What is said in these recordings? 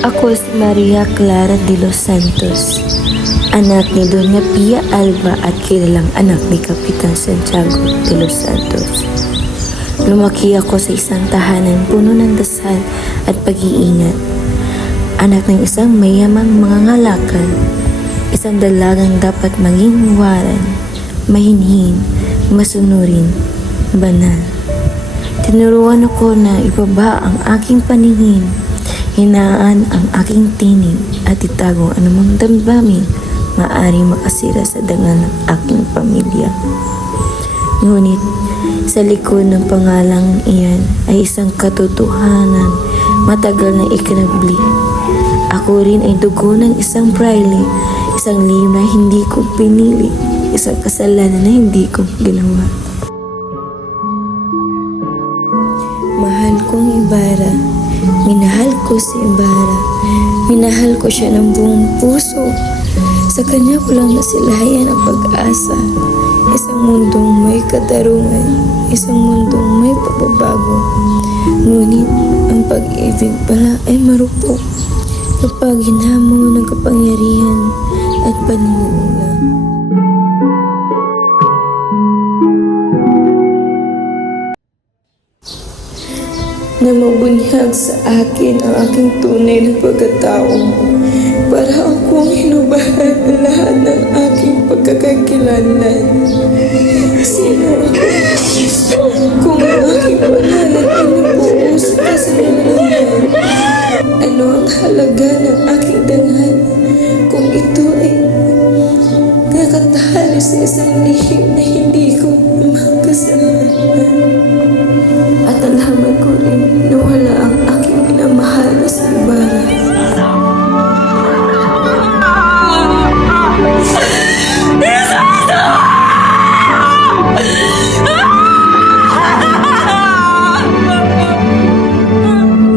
Ako si Maria Clara de los Santos, anak ni Doña Pia Alba at kilalang anak ni Kapitan Santiago de los Santos. Lumaki ako sa isang tahanan puno ng dasal at pag-iingat. Anak ng isang mayamang mangangalakal, isang dalagang dapat maging huwaran, mahinhin, masunurin, banal. Tinuruan ako na ibaba ang aking paningin, hinaan ang aking tinig at itago anumang damdamin maaaring makasira sa dangal ng aking pamilya. Ngunit sa likod ng pangalang iyan ay isang katotohanan matagal na ikinabli. Ako rin ay dugo ng isang braille, isang lihim na hindi ko pinili, isang kasalanan na hindi ko ginawa. Mahal kong Ibarra, minahal ko si Ibarra, minahal ko siya ng buong puso. Sa kanya ko lang nasilayan ang pag-asa, isang mundong may katarungan, isang mundong may pagbabago. Ngunit ang pag-ibig pala ay marupok kapag hinamo ng kapangyarihan at paniniwala. Na mabunyag sa akin ang aking tunay na pagkatao para akong hinubahan ang lahat ng aking pagkakakilanlan. Sino ako? Kung ang aking pangalan ay nabuo sa kasalanan, ano ang halaga ng aking dangal kung ito ay nakatali sa isang lihim na hindi ko makasalanan? At alaman ko rin na wala ang aking minamahal na si Ibarra.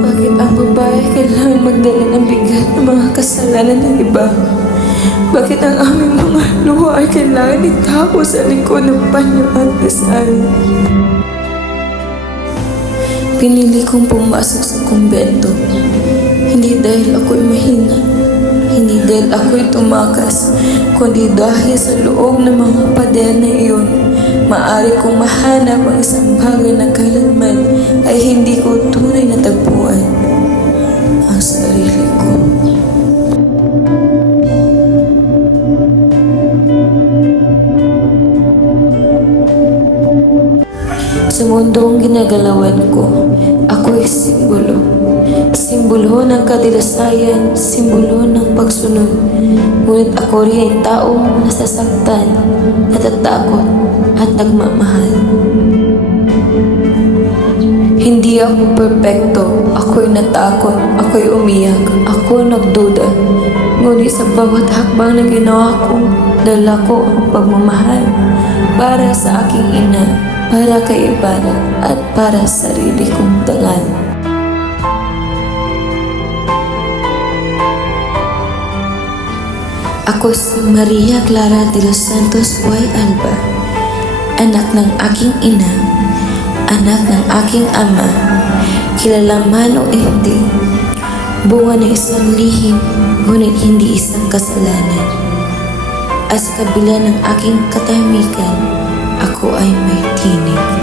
Bakit ang babae kailangan magdala ng bigat ng mga kasalanan ng iba? Bakit ang aming mga luha ay kailangan itago sa likod ng panyo at dasal? Pinili kong pumasok sa kumbento, hindi dahil ako'y mahina, hindi dahil ako'y tumakas, kundi dahil sa loob ng mga pader na iyon, maaari kong mahanap ang isang bagay na kailanman ay hindi ko tunay na tagpuan, ang sarili ko. Sa mundong ginagalawan ko, ako'y simbolo. Simbolo ng katilasayan, simbolo ng pagsunod. Ngunit ako rin ay taong nasasaktan, natatakot, at nagmamahal. Hindi ako perpekto, ako'y natakot, ako'y umiyak, ako nagduda. Ngunit sa bawat hakbang na ginawa ko, dala ko ang pagmamahal para sa aking ina, para kay Ibarra at para sa sarili kong dangal. Ako si Maria Clara de los Santos y Alba, anak ng aking ina, anak ng aking ama, kilala man o hindi, bunga ng isang lihim, ngunit hindi isang kasalanan. At sa kabila ng aking katahimikan, ako ay may tinig.